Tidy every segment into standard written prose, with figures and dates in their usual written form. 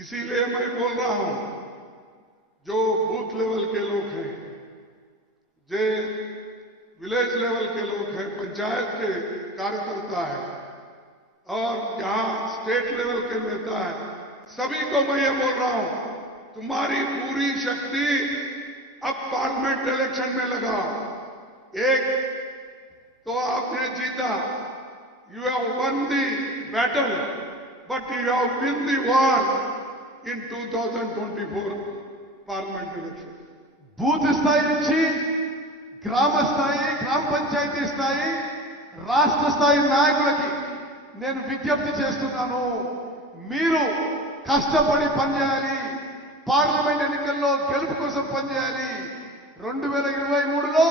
इसीलिए मैं बोल रहा हूं, जो बूथ लेवल के लोग हैं, जो विलेज लेवल के लोग हैं, पंचायत के कार्यकर्ता है और यहां स्टेट लेवल के नेता है, सभी को मैं ये बोल रहा हूं, तुम्हारी पूरी शक्ति अब पार्लियामेंट इलेक्शन में लगाओ। एक तो आपने जीता, you have one the battle, but you have win the war in 2024 parliament election. Booth స్థాయి నుంచి గ్రామ స్థాయి, గ్రామ పంచాయతీ స్థాయి, రాష్ట్ర స్థాయి నాయకులకి నేను విజ్ఞప్తి చేస్తున్నాను. మీరు కష్టపడి పనిచేయాలి. పార్లమెంట్ ఎన్నికల్లో గెలుపు కోసం పనిచేయాలి. 2023లో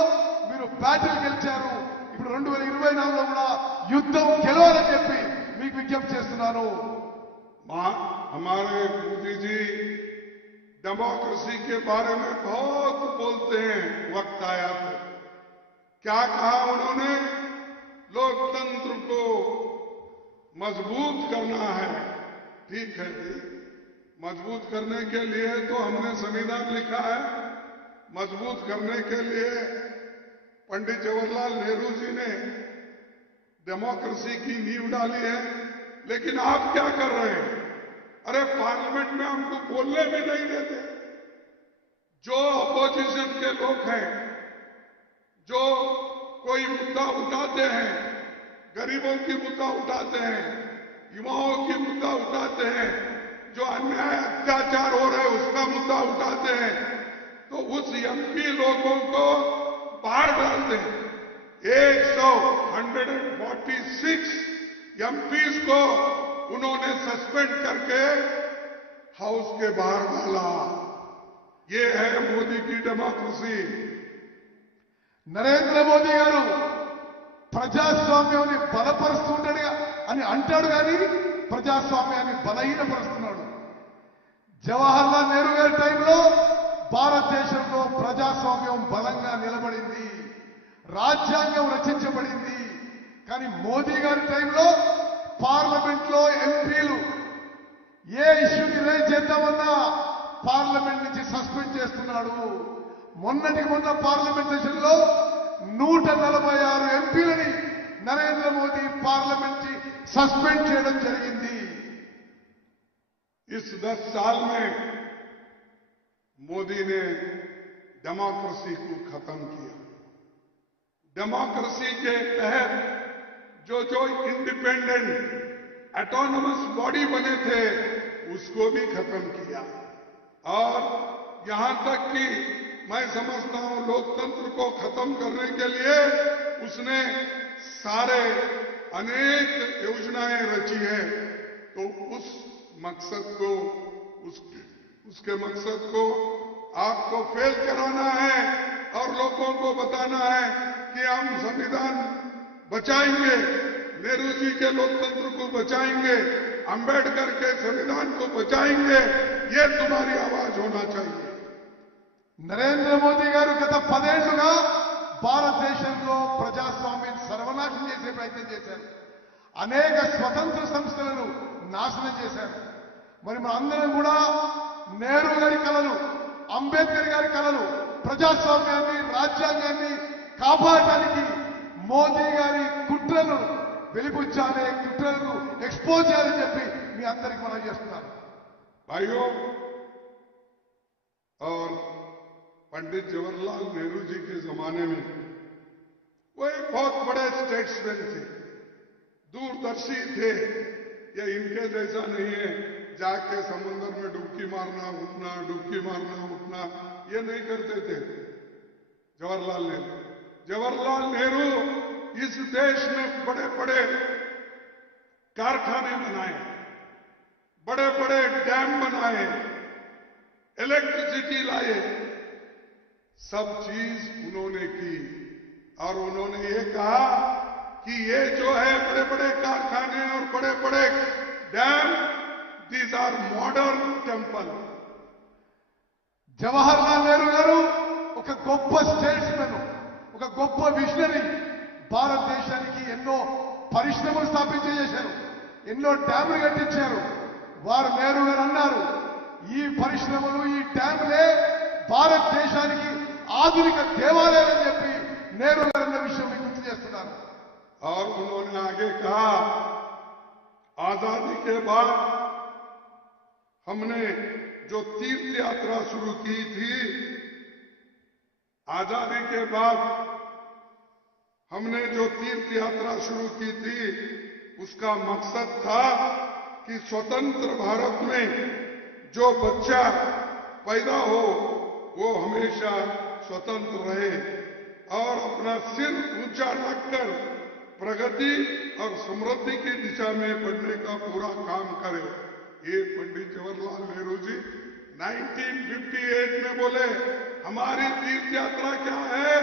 మీరు బ్యాటిల్ గెలిచారు. ఇప్పుడు 2024లో కూడా యుద్ధం గెలవాలని చెప్పి మీకు విజ్ఞప్తి చేస్తున్నాను. हमारे मोदी जी डेमोक्रेसी के बारे में बहुत बोलते हैं, वक्त आया तो क्या कहा उन्होंने? लोकतंत्र को मजबूत करना है। ठीक है जी, मजबूत करने के लिए तो हमने संविधान लिखा है, मजबूत करने के लिए पंडित जवाहरलाल नेहरू जी ने डेमोक्रेसी की नींव डाली है। लेकिन आप क्या कर रहे हैं? अरे पार्लियामेंट में हमको बोलने भी नहीं देते। जो अपोजिशन के लोग हैं, जो कोई मुद्दा उठाते हैं, गरीबों की मुद्दा उठाते हैं, युवाओं की मुद्दा उठाते हैं, जो अन्याय अत्याचार हो रहे उसका मुद्दा उठाते हैं, तो उस एमपी लोगों को बाहर डालते हैं। 146 एमपीज को उन्होंने सस्पेंड करके हाउस के बाहर डाला। ये है मोदी की डेमोक्रेसी। నరేంద్ర మోదీ గారు ప్రజాస్వామ్యాన్ని బలపరుస్తుంటాడు అని అంటాడు, కానీ ప్రజాస్వామ్యాన్ని బలహీనపరుస్తున్నాడు. జవహర్లాల్ నెహ్రూ గారి టైంలో భారతదేశంలో ప్రజాస్వామ్యం బలంగా నిలబడింది, రాజ్యాంగం రచించబడింది. కానీ మోదీ గారి టైంలో పార్లమెంట్ లో ఎంపీలు ఏ ఇష్యూని రేజ్ చేద్దామన్నా పార్లమెంట్ నుంచి సస్పెండ్ చేస్తున్నాడు. మొన్నటికి మొన్న పార్లమెంట్ సెషన్ లో 146 ఎంపీలని నరేంద్ర మోదీ పార్లమెంట్ ని సస్పెండ్ చేయడం జరిగింది. इस 10 साल में मोदी ने डेमोक्रेसी को खत्म किया। डेमोक्रेसी के तहत जो इंडिपेंडेंट ऑटोनमस बॉडी बने थे उसको भी खत्म किया। और यहां तक कि मैं समझता हूं लोकतंत्र को खत्म करने के लिए उसने सारे अनेक योजनाएं रची है। तो उस मकसद को उसके मकसद को आपको फेल कराना है और लोगों को बताना है कि हम संविधान बचाएंगे, नेहरू जी के लोकतंत्र को बचाएंगे, अंबेडकर के संविधान को बचाएंगे। ये तुम्हारी आवाज होना चाहिए। నరేంద్ర మోదీ గారు గత 10 ఏళ్లుగా భారతదేశంలో ప్రజాస్వామ్యాన్ని సర్వనాశనం చేసే ప్రయత్నం చేశారు. అనేక స్వతంత్ర సంస్థలను నాశనం చేశారు. మరి మనందరం కూడా నెహ్రూ గారి కలలు, అంబేద్కర్ గారి కలలు, ప్రజాస్వామ్యాన్ని, రాజ్యాంగాన్ని కాపాడటానికి మోదీ గారి కుట్రను వెలిబుచ్చాలి, కుట్రలను ఎక్స్పోజ్ చేయాలని చెప్పి మీ అందరికి మనం చేస్తున్నాను. भाइयों, और पंडित जवाहरलाल नेहरू जी के जमाने में वो एक बहुत बड़े स्टेट्समैन थे, दूरदर्शी थे। ये इनके जैसा नहीं है जाके समुद्र में डुबकी मारना उठना, डुबकी मारना उठना, ये नहीं करते थे जवाहरलाल नेहरू इस देश में बड़े बड़े कारखाने बनाए, बड़े बड़े डैम बनाए, इलेक्ट्रिसिटी लाए, सब चीज उन्होंने की। और उन्होंने ये कहा कि ये जो है बड़े बड़े कारखाने और बड़े बड़े dam, these are modern temple. Jawaharlal Nehru garu ఒక గొప్ప స్టేట్స్మెన్, ఒక గొప్ప విజనరీ. భారతదేశానికి ఎన్నో పరిశ్రమలు స్థాపించేశారు, ఎన్నో డ్యాములు కట్టించారు. వారు నెహ్రూ గారు అన్నారు, ఈ పరిశ్రమలు ఈ డ్యాములే భారతదేశానికి ఆధునిక దేవాలయాలని చెప్పి నెహ్రూ గారు అన్న విషయం మీకు గుర్తు చేస్తున్నాను. और उन्होंने आगे कहा, आजादी के बाद हमने जो तीर्थ यात्रा शुरू की थी, आजादी के बाद हमने जो तीर्थ यात्रा शुरू की थी, उसका मकसद था कि स्वतंत्र भारत में जो बच्चा पैदा हो वो हमेशा स्वतंत्र रहे और अपना सिर ऊंचा रखकर प्रगति और समृद्धि की दिशा में बढ़ने का पूरा काम करे। ये पंडित जवाहरलाल नेहरू जी 1958 में बोले, हमारी तीर्थ यात्रा क्या है?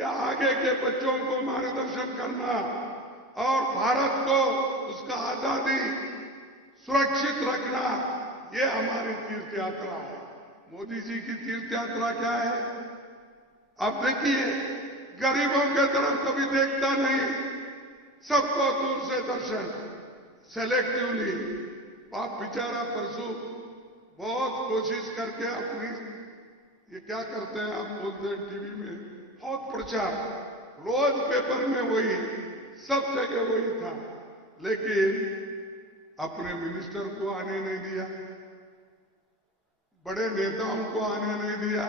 या आगे के बच्चों को मार्गदर्शन करना और भारत को उसका आजादी सुरक्षित रखना, ये हमारी तीर्थ यात्रा है। मोदी जी की तीर्थ यात्रा क्या है? अब देखिए, गरीबों के तरफ कभी देखता नहीं, सबको दूर से दर्शन, सेलेक्टिवली। आप बेचारा परसों बहुत कोशिश करके अपनी ये क्या करते हैं, आप बोलते हैं टीवी में, बहुत प्रचार, रोज पेपर में वही, सब जगह वही था, लेकिन अपने मिनिस्टर को आने नहीं दिया, बड़े नेताओं को आने नहीं दिया।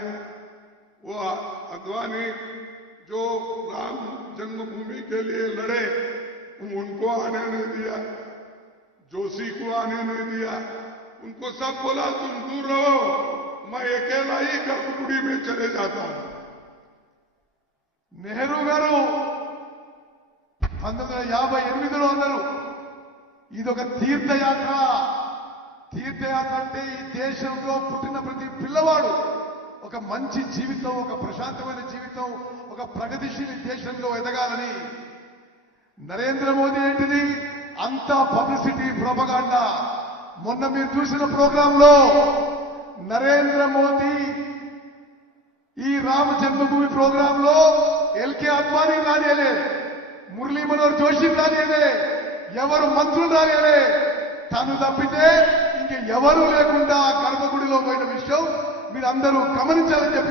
वो अद्वानी जो राम जन्मभूमि के लिए लड़े, उनको आने नहीं दिया, जोशी को आने नहीं दिया, उनको सब बोला तुम दूर रहो, मैं अकेला ही गर्भगुड़ी में चले जाता हूं। నెహ్రూ గారు 1958లో అన్నారు, ఇదొక తీర్థయాత్ర. తీర్థయాత్ర అంటే ఈ దేశంలో పుట్టిన ప్రతి పిల్లవాడు ఒక మంచి జీవితం, ఒక ప్రశాంతమైన జీవితం, ఒక ప్రగతిశీల దేశంలో ఎదగాలని. నరేంద్ర మోదీ ఏంటిది? అంతా పబ్లిసిటీ, ప్రొపగాండా. మొన్న మీరు చూసిన ప్రోగ్రాంలో నరేంద్ర మోదీ ఈ రామ జన్మభూమి ప్రోగ్రాంలో ఎల్కే అద్వానీ రానియలే, మురళీ మనోహర్ జోషి రానియలే, ఎవరు మంత్రులు రానియలే. తను తప్పితే ఇంక ఎవరూ లేకుండా గర్భగుడిలో పోయిన విషయం మీరందరూ గమనించాలని చెప్పి